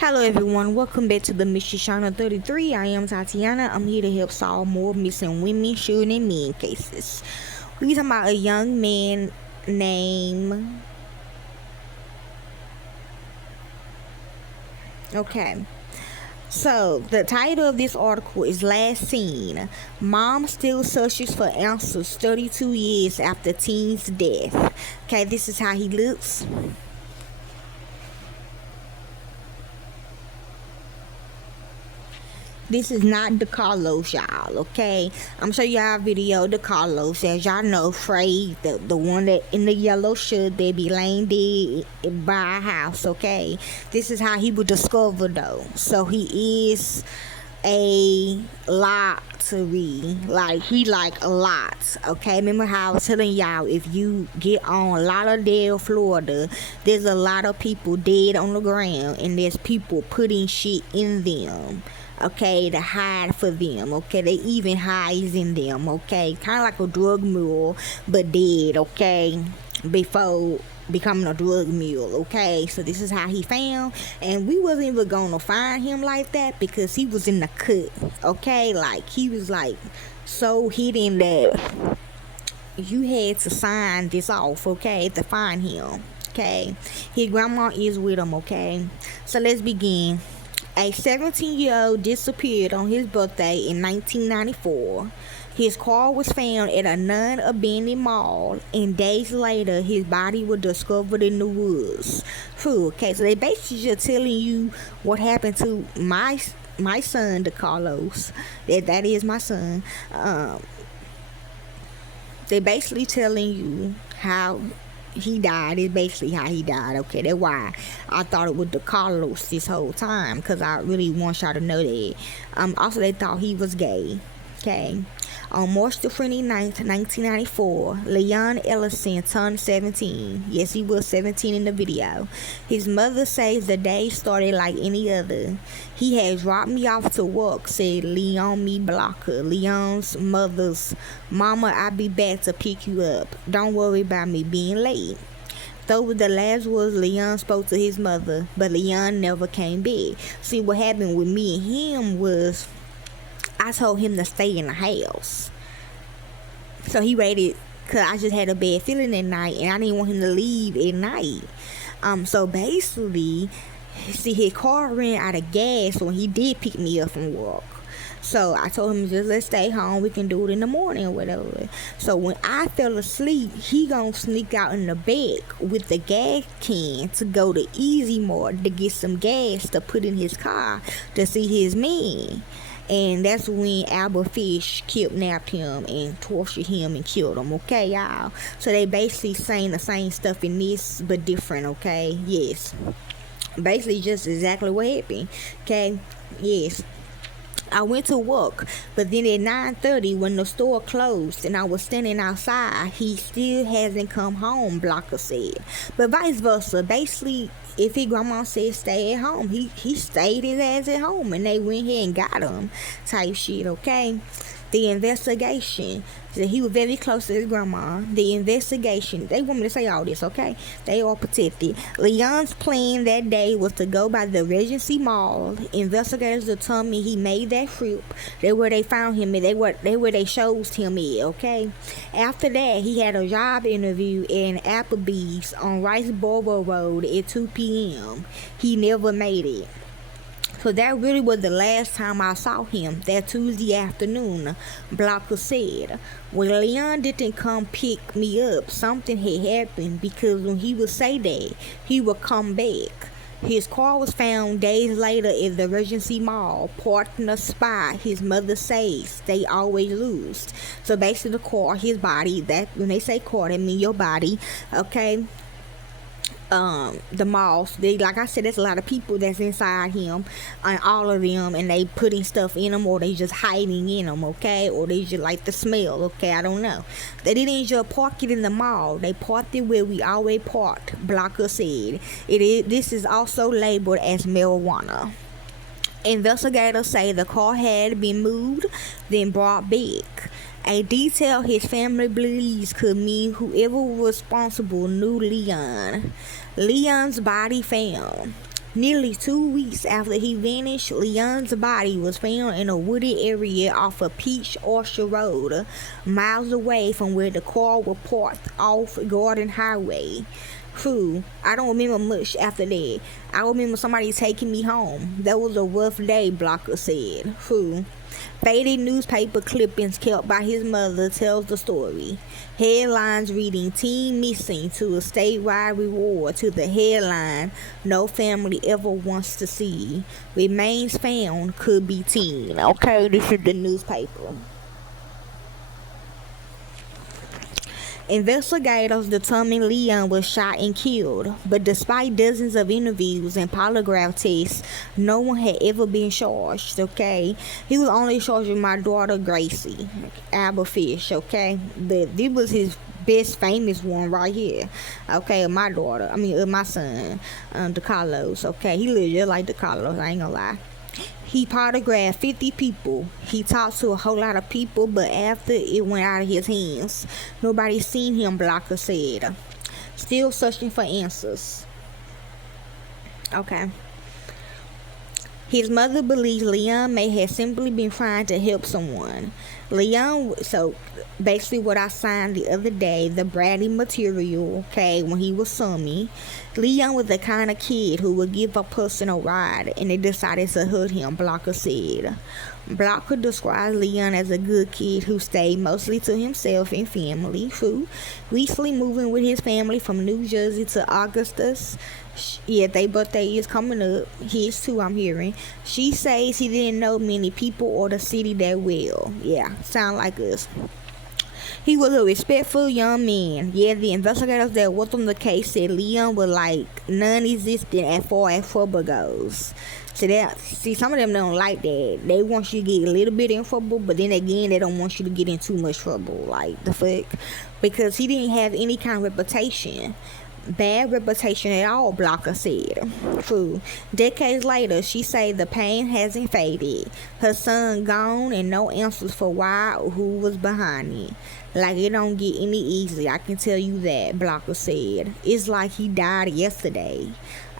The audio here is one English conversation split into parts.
Hello everyone, welcome back to the Mystery Channel 33. I am Tatiana. I'm here to help solve more missing women, children, and men cases. We're talking about a young man named... Okay. So, the title of this article is Last Seen. Mom still searches for answers 32 years after teen's death. Okay, this is how he looks. This is not the Carlos, y'all, okay? I'm showing y'all a video of the Carlos. As y'all know, Frey, the one that in the yellow shirt, they be laying dead by a house, okay? This is how he was discovered, though. So he is a lottery. Like, he like a lot, okay? Remember how I was telling y'all, if you get on Lauderdale, Florida, there's a lot of people dead on the ground, and there's people putting shit in them, okay, to hide for them, okay? They even hides in them, okay? Kind of like a drug mule, but dead, okay? Before becoming a drug mule, okay? So this is how he found, and we wasn't even gonna find him like that because he was in the cut, okay? Like, he was like so hidden that you had to sign this off, okay, to find him, okay? His grandma is with him, okay? So let's begin. A 17-year-old disappeared on his birthday in 1994. His car was found at a non-abandoned mall, and days later, his body was discovered in the woods. Okay, so they basically just telling you what happened to my son, the Carlos. That is my son. They basically telling you how he died. Is basically how he died, okay? That's why I thought it was the Carlos this whole time, because I really want y'all to know that. Also, they thought he was gay, okay? On March the 29th, 1994, Leon Ellison turned 17. Yes, he was 17 in the video. His mother says the day started like any other. He had dropped me off to work, said Leon me blocker. Leon's mother's, "Mama, I'll be back to pick you up. Don't worry about me being late." Those were the last words Leon spoke to his mother, but Leon never came back. See, what happened with me and him was, I told him to stay in the house. So he waited, because I just had a bad feeling at night, and I didn't want him to leave at night. So basically, see, his car ran out of gas when he did pick me up from work. So I told him, just let's stay home. We can do it in the morning or whatever. So when I fell asleep, he gonna sneak out in the back with the gas can to go to Easy Mart to get some gas to put in his car to see his man. And that's when Albert Fish kidnapped him and tortured him and killed him, okay, y'all? So they basically saying the same stuff in this, but different, okay? Yes. Basically just exactly what happened, okay? Yes. I went to work, but then at 9:30 when the store closed and I was standing outside, he still hasn't come home, Blocker said. But vice versa. Basically, if his grandma said stay at home, he stayed his ass at home, and they went here and got him type shit, okay? The investigation. So he was very close to his grandma. The investigation. They want me to say all this, okay? They are protected. Leon's plan that day was to go by the Regency Mall. Investigators determined he made that trip. They where they found him, and they where they showed him at, okay? After that, he had a job interview in Applebee's on Rice Boulevard Road at 2 p.m. He never made it. So that really was the last time I saw him, that Tuesday afternoon, Blocker said. When Leon didn't come pick me up, something had happened, because when he would say that, he would come back. His car was found days later at the Regency Mall, parked in a spot his mother says they always lose. So basically the car, his body, that when they say car, that mean your body, okay? The malls, they, like I said, there's a lot of people that's inside him, and all of them, and they putting stuff in them, or they just hiding in them, okay, or they just like the smell, okay, I don't know. They didn't just park it in the mall, they parked it where we always parked, Blocker said. This is also labeled as marijuana. Investigators say the car had been moved, then brought back. A detail his family believes could mean whoever was responsible knew Leon. Leon's body found. Nearly 2 weeks after he vanished, Leon's body was found in a wooded area off of Peach Orchard Road, miles away from where the car was parked off Garden Highway. Phew, I don't remember much after that. I remember somebody taking me home. That was a rough day, Blocker said. Phew. Faded newspaper clippings kept by his mother tells the story. Headlines reading "Teen Missing to a Statewide Reward" to the headline "No Family Ever Wants to See. Remains found could be teen." Okay, this is the newspaper. Investigators determined Leon was shot and killed, but despite dozens of interviews and polygraph tests, no one had ever been charged, okay? He was only charged with my daughter, Gracie, Albert Fish, okay? This was his best famous one right here, okay, of my daughter, of my son, DeCarlos, okay? He lived just like DeCarlos, I ain't gonna lie. He polygraphed 50 people. He talked to a whole lot of people, but after it went out of his hands, nobody seen him, Blocker said. Still searching for answers. Okay. His mother believes Leon may have simply been trying to help someone. So basically what I signed the other day, the bratty material, okay, when he was summy, Leon was the kind of kid who would give a person a ride and they decided to hurt him, Blocker said. Blocker describes Leon as a good kid who stayed mostly to himself and family, who recently moving with his family from New Jersey to Augustus. Yeah, their birthday is coming up. His too, I'm hearing. She says he didn't know many people or the city that well. Yeah, sound like us. He was a respectful young man. Yeah, the investigators that worked on the case said Leon was like non-existent as far as trouble goes. See, some of them don't like that. They want you to get a little bit in trouble, but then again, they don't want you to get in too much trouble. Like, the fuck? Because he didn't have any kind of reputation. Bad reputation at all, Blocker said. True. Decades later, she said the pain hasn't faded. Her son gone and no answers for why or who was behind it. Like, it don't get any easier, I can tell you that, Blocker said. It's like he died yesterday.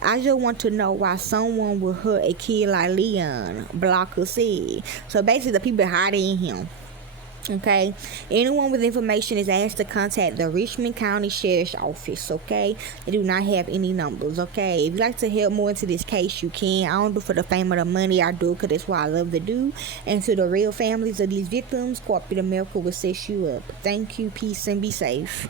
I just want to know why someone would hurt a kid like Leon, Blocker said. So basically, the people hiding him. Okay, anyone with information is asked to contact the Richmond County Sheriff's Office. Okay, they do not have any numbers. Okay, if you'd like to help more into this case, you can. I don't do it for the fame or the money. I do it because that's what I love to do. And to the real families of these victims, corporate America will set you up. Thank you, peace, and be safe.